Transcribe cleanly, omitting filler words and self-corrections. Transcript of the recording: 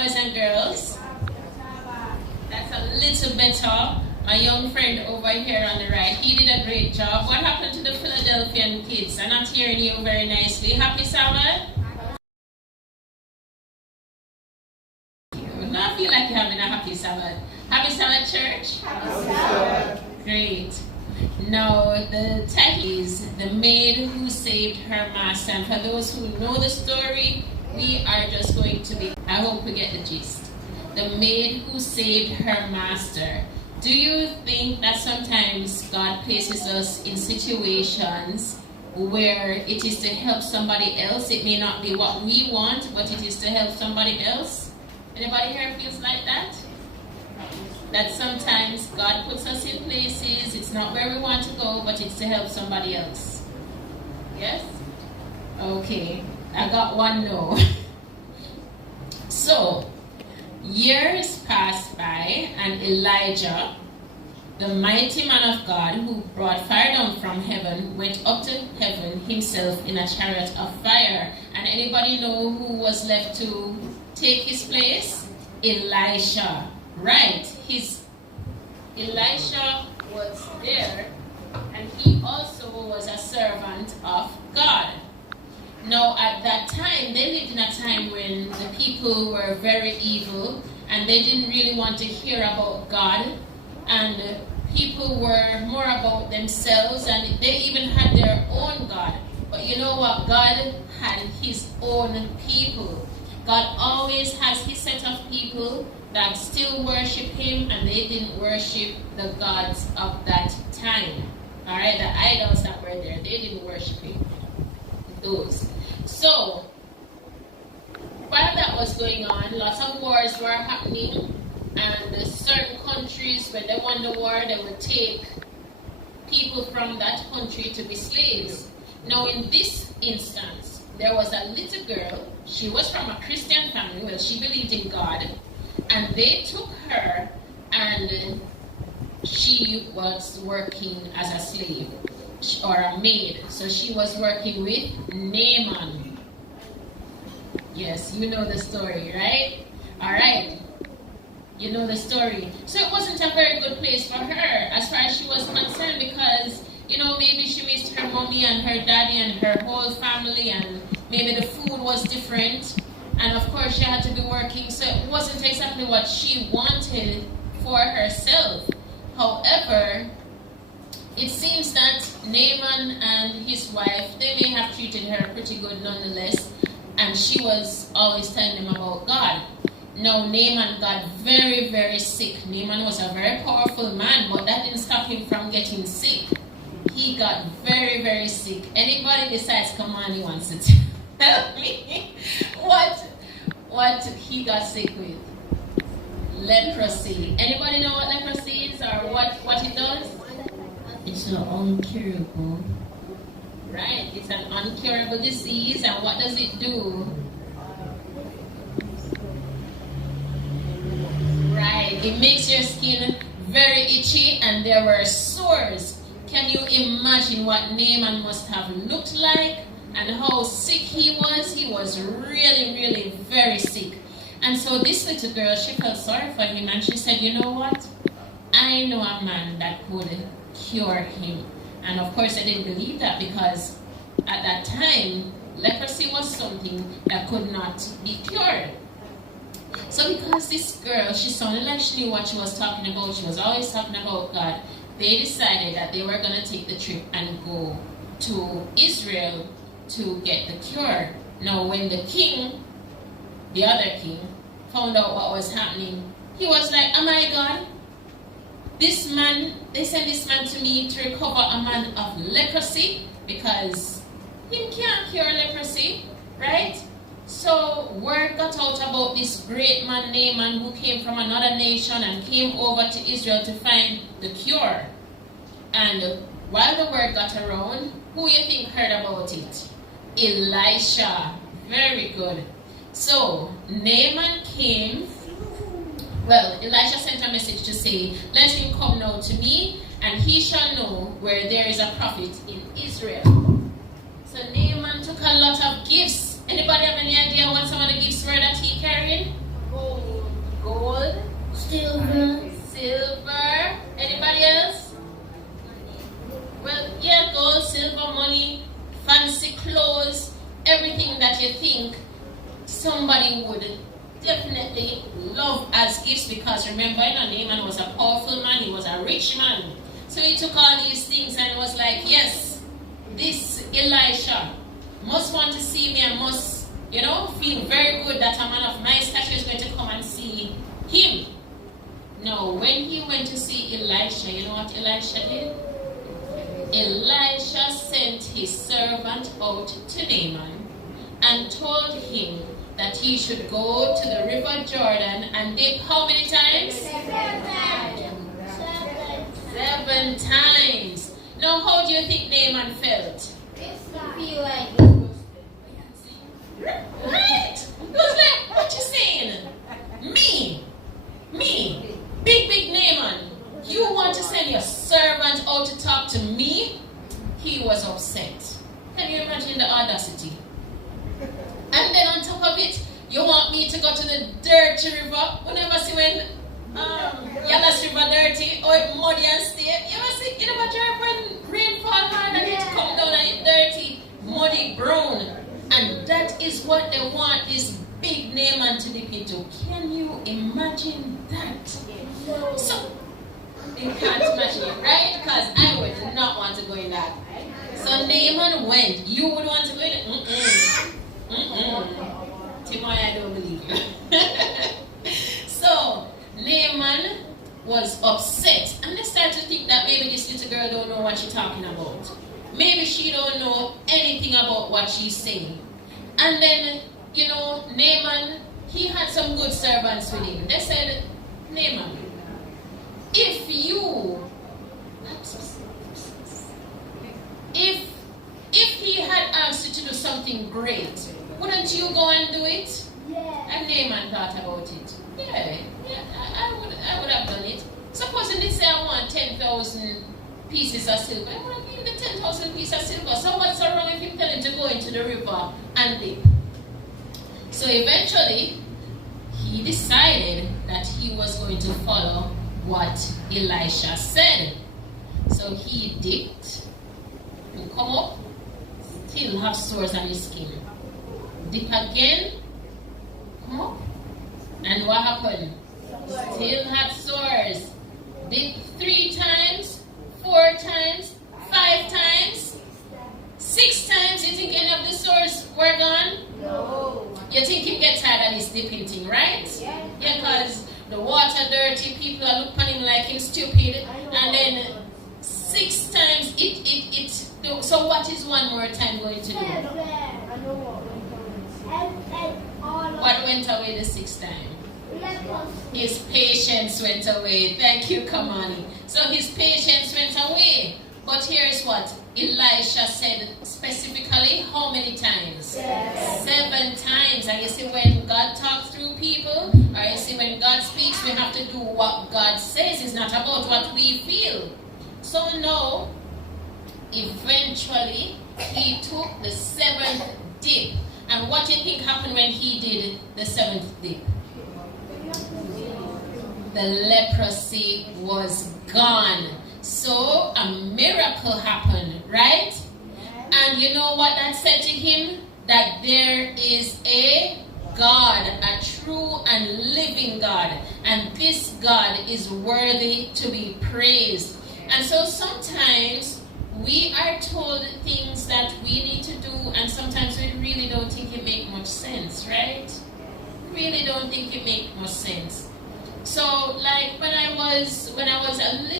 boys and girls? That's a little better. My young friend over here on the right, he did a great job. What happened to the Philadelphian kids? I'm not hearing you very nicely. Happy Sabbath? No, I feel like you're having a happy Sabbath. Happy Sabbath, church? Happy Sabbath. Great. Now, the text is the maid who saved her master. And for those who know the story, we are just going to be, I hope we get the gist. The maid who saved her master. Do you think that sometimes God places us in situations where it is to help somebody else? It may not be what we want, but it is to help somebody else. Anybody here feels like that? That sometimes God puts us in places, it's not where we want to go, but it's to help somebody else. Yes? Okay, I got one no. So, years passed by, and Elijah, the mighty man of God who brought fire down from heaven, went up to heaven himself in a chariot of fire. And anybody know who was left to take his place? Elisha. Right. Elisha was there, and he also was a servant of God. Now, at that time, they lived in a time when the people were very evil, and they didn't really want to hear about God, and people were more about themselves, and they even had their own God. But you know what? God had his own people. God always has his set of people that still worship him, and they didn't worship the gods of that time. Alright, the idols that were there, they didn't worship him. Those. So, while that was going on, lots of wars were happening, and certain countries, when they won the war, they would take people from that country to be slaves. Now, in this instance, there was a little girl. She was from a Christian family. Well, she believed in God. And they took her, and she was working as a slave or a maid. So she was working with Naaman. Yes, you know the story, right? All right. You know the story. So it wasn't a very good place for her as far as she was concerned, because, you know, maybe she missed her mommy and her daddy and her whole family, and maybe the food was different. And of course, she had to be working, so it wasn't exactly what she wanted for herself. However, it seems that Naaman and his wife, they may have treated her pretty good nonetheless, and she was always telling them about God. Now, Naaman got very, very sick. Naaman was a very powerful man, but that didn't stop him from getting sick. He got very, very sick. Anybody besides Kamani wants to tell me what he got sick with? Leprosy. Anybody know what leprosy is, or what it does? It's an uncurable. Right, it's an uncurable disease, and what does it do? Right, it makes your skin very itchy, and there were sores. Can you imagine what Naaman must have looked like and how sick he was? He was really, really very sick. And so this little girl, she felt sorry for him, and she said, you know what? I know a man that could cure him. And of course, I didn't believe that, because at that time, leprosy was something that could not be cured. So because this girl, she sounded like she knew what she was talking about, she was always talking about God, they decided that they were going to take the trip and go to Israel to get the cure. Now, when the king, the other king, found out what was happening, he was like, am I God? This man, they sent this man to me to recover a man of leprosy, because he can't cure leprosy, right? So word got out about this great man Naaman who came from another nation and came over to Israel to find the cure. And while the word got around, who you think heard about it? Elisha. Very good. So Naaman came. Well, Elisha sent a message to say, let him come now to me, and he shall know where there is a prophet in Israel. So Naaman took a lot of gifts. Anybody have any idea what some of the gifts were that he carried? Gold. Silver. Silver. Anybody else? Well, yeah, gold, silver, money, fancy clothes, everything that you think somebody would definitely love as gifts, because remember, Naaman was a powerful man, he was a rich man. So he took all these things and was like, yes, this Elisha must want to see me and must, feel very good that a man of my stature is going to come and see him. Now, when he went to see Elisha, you know what Elisha did? Elisha sent his servant out to Naaman and told him that he should go to the river Jordan and dip how many times? 7 times. Now, how do you think Naaman felt? Right? He was like, what you saying? Me, big Naaman, you want to send your servant out to talk to me? He was upset. Can you imagine the audacity? And then on top of it, you want me to go to the dirty river? You never see when Yalas River dirty or muddy and stay? You never drive when rain fall hard and it come down and it's dirty, muddy, brown. And that is what they want this big Naaman to dip into. Can you imagine that? So, you can't imagine it, right? Because I would not want to go in that. So Naaman went. You would want to go in it? Timoy, I don't believe you. So, Naaman was upset. And they started to think that maybe this little girl don't know what she's talking about. Maybe she don't know anything about what she's saying. And then, Naaman, he had some good servants with him. They said, Naaman, if he had asked you to do something great, wouldn't you go and do it? Yeah. And Naaman thought about it. Yeah, I would have done it. Supposing they say I want 10,000 pieces of silver, I would have given the 10,000 pieces of silver. So what's so wrong if you tell him to go into the river and dip? So eventually, he decided that he was going to follow what Elisha said. So he dipped and come up, still have sores on his skin. Dip again, come up, and what happened? Still had sores. Dip 3 times, 4 times, 5 times, 6 times. You think any of the sores were gone? No. You think he gets tired of this dipping thing, right? Yeah. Because the water dirty, people are looking at him like he's stupid. And then 6 times so what is one more time going to do? What went away the 6th time? His patience went away. Thank you, Kamani. So his patience went away. But here's what Elisha said specifically, how many times? 7 times. And you see, when God talks through people, or you see, when God speaks, we have to do what God says. It's not about what we feel. So now, eventually, he took the 7th dip. And what do you think happened when he did the 7th dip? The leprosy was gone. So a miracle happened, right? And you know what that said to him? That there is a God, a true and living God. And this God is worthy to be praised. And so sometimes we are told things that we need to do, and sometimes we really don't think it makes much sense, right? Really don't think it makes much sense. So like when I was a little